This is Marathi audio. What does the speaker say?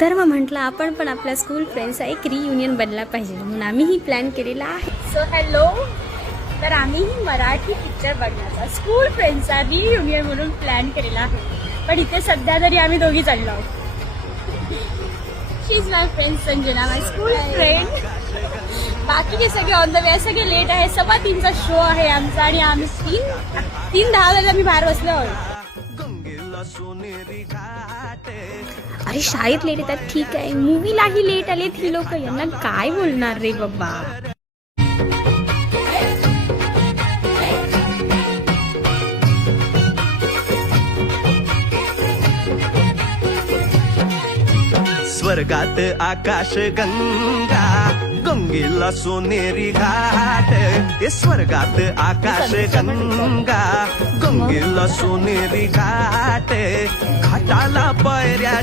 तर मग म्हटलं आपण पण आपल्या स्कूल फ्रेंड्सचा एक रियुनियन बनला पाहिजे म्हणून आम्हीही प्लॅन केलेला आहे. सो हॅलो, तर आम्हीही मराठी पिक्चर बघण्याचा स्कूल फ्रेंड्सचा रियुनियन म्हणून प्लॅन केलेला आहे. पण इथे सध्या तरी आम्ही दोघी चाललो आहोत. She is my friend Sanjana, my school friend. बाकीचे सगळे ऑन द वे, सगळे लेट आहे. 3:15चा शो आहे आमचा आणि आम्ही 3:10 वाजता आम्ही बाहेर बसलो आहोत. अरे शाळेत लेट येतात ठीक आहे, मूवीलाही लेट आले ही लोक, यांना काय बोलणार रे बाबा. स्वर्गात आकाश गंगा, गंगेला सोनेरी घाट. ते स्वर्गात आकाश गंगा, गंगेला सोनेरी घाट. घाटाला पायऱ्या